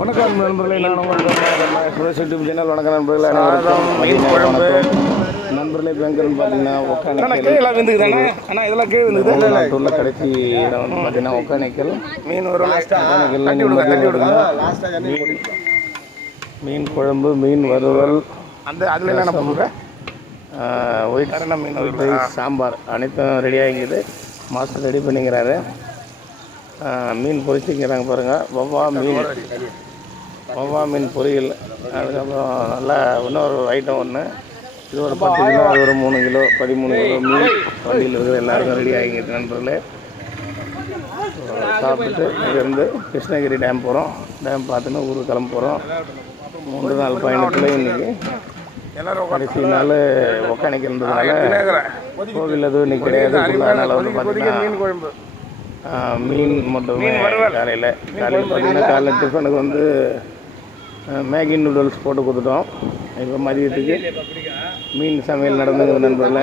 வணக்கம் நண்பர்களே நான் உங்கள் யூடியூப் சேனல். வணக்கம் நண்பர்களே மீன் குழம்பு. நண்பர்களே பேங்கர்னு பார்த்தீங்கன்னா ஒக்கானைக்கல் விந்துக்குதாண்ணா அண்ணா. இதெல்லாம் கீழே விந்துக்குது தமிழ்நாட்டுல கடைசி இடம் வந்து பார்த்தீங்கன்னா ஒக்கானைக்கல் மீன் ஒரு விடுங்க மீன் குழம்பு மீன் வறுவல். அந்த அதில் என்ன பண்ணுறேன் ஒயிட் கரண மீன் ரைஸ் சாம்பார். அனைத்தும் ரெடி ஆகிக்குது. மாஸ்டர் ரெடி பண்ணிக்கிறாரு. மீன் பொரிச்சிக்கிறாங்க பாருங்கள் வவ்வா மீன். வவ்வா மீன் பொரியல். அதுக்கப்புறம் நல்லா இன்னொரு ஐட்டம் ஒன்று இது ஒரு பத்து கிலோ அது ஒரு மூணு கிலோ பதிமூணு கிலோ மீன். வண்டியில் இருக்கிற எல்லாருக்கும் ரெடி ஆகிக்குது நண்பர்களே. சாப்பிட்டுட்டு இங்கேருந்து கிருஷ்ணகிரி டேம் போகிறோம் டேம் பார்த்துன்னு ஊருக்கு கிளம்ப போகிறோம் மூன்று நாள் பயணத்தில் இன்றைக்கி கடைசி நாள் ஒக்கானிக்கிறதுனால உட்காந்துக்கிறேன் கோவில் எதுவும் இன்னைக்கு கிடையாது. அதனால் வந்து பார்த்தீங்கன்னா மீன் மட்டுமே காலையில். காலையில் பார்த்தீங்கன்னா காலைல டிஃபனுக்கு வந்து மேகி நூடுல்ஸ் போட்டு கொடுத்துட்டோம். இப்போ மதியத்துக்கு மீன் சமையல் நடந்துங்குது நண்பர்களே.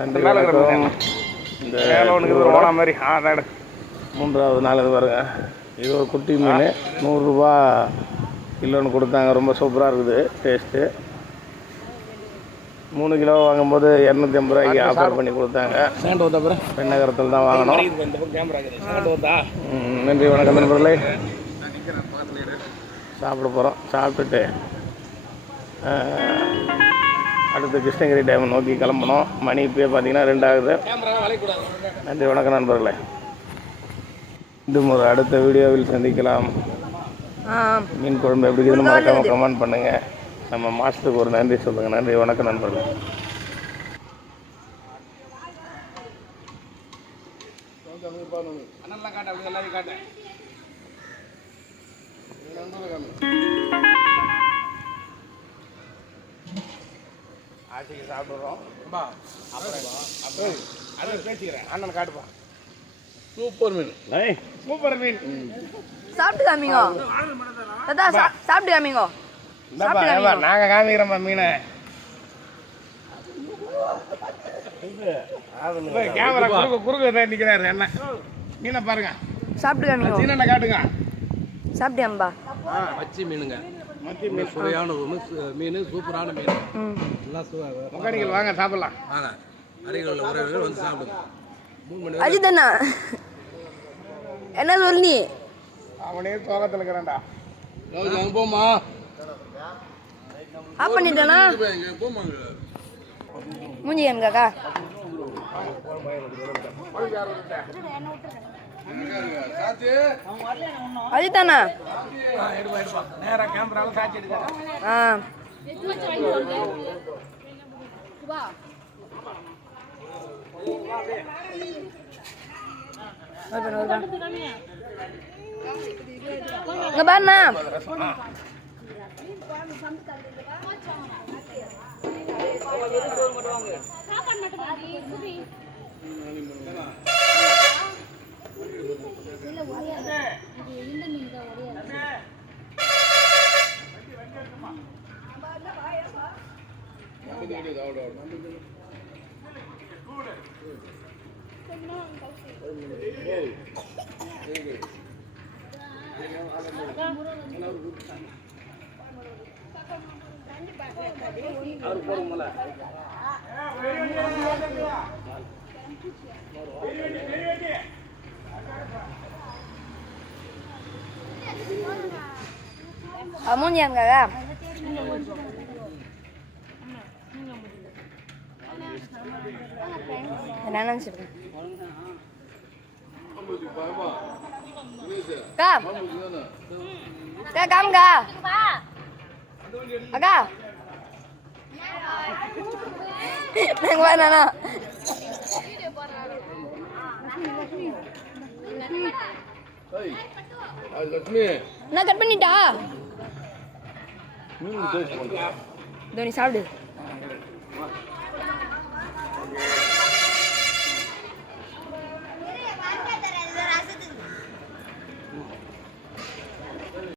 நன்றி வணக்கம். இந்த. மூன்றாவது நாள் பாருங்க. இது ஒரு குட்டி மீன். நூறுரூபா கிலோன்னு கொடுத்தாங்க. ரொம்ப சூப்பராக இருக்குது டேஸ்ட்டு மூணு கிலோ வாங்கும்போது இரநூத்தி ஐம்பது ரூபாய்க்கு ஆஃபர் பண்ணி கொடுத்தாங்க. பெண்ணகரத்தில் தான் வாங்கணும். இந்த பக்கம் கேமரா இருக்குது. சேண்டு வந்தா. ம், நன்றி வணக்கம் நண்பர்களே. சாப்பிட போகிறோம் சாப்பிட்டுட்டு அடுத்து கிருஷ்ணகிரி டேம் நோக்கி கிளம்பணும். மணி இப்போயே பார்த்தீங்கன்னா ரெண்டாகுது நன்றி வணக்கம் நண்பர்களே. மீண்டும் ஒரு அடுத்த வீடியோவில் சந்திக்கலாம். மீன் குழம்பு எப்படி இருக்குதுன்னு மறக்காமல் கமெண்ட் பண்ணுங்கள் நம்ம மாஸ்டருக்கு ஒரு நன்றி சொல்லுங்கள் நன்றி வணக்கம் நண்பர்களே. அண்ணன்லாம் காட்டு அப்படி எல்லாரையும் காட்டு. ஆட்சிக்கு சாப்பிட்றோம். அப்புறம் பேசிக்கிறேன். அண்ணன் காட்டுப்பா சூப்பர் மீன். சூப்பர் மீன். சாப்பிட்டு காமிங்க தாத்தா சாப்பிட்டு காமிங்க நாங்கள் காமிக்கிறோம்ப்பா மீனை. கேமரா குறுக்கு குறுக்கு தான் நிற்கிறாரு அண்ணன் மீனை பாருங்க. சாப்பிட்டு காமிங்க சீனண்ணா காட்டுங்க. சாப்பிட்டியாம்பா மச்சி மீனுங்க. சுவையான ஒரு மீன், சூப்பரான மீன். ம். நல்லா சுவை முக்காடிகள் வாங்க சாப்பிடலாம். வாங்க. அருகில் உறவுகள் வந்து சாப்பிடுங்க. அஜித் அண்ணா என்ன சொல் நீ? அவனே சோகத்தில் இருக்கிறான்டா. அங்கே போமா ஆஃப் பண்ணிட்டானா? மூஞ்சி காமிக்காக்கா சாத்தி அஜித் அண்ணா நேராக கேமராவில் சாட்சி எடுக்காது ஆ ஒரு பண்ணு, ஒரு பண்ணு. Bananas sih? Kam? Kaya kam ka! Aga! Nang banana! Lakshmi నా గర్భనిడ్డా ధోని సావిడు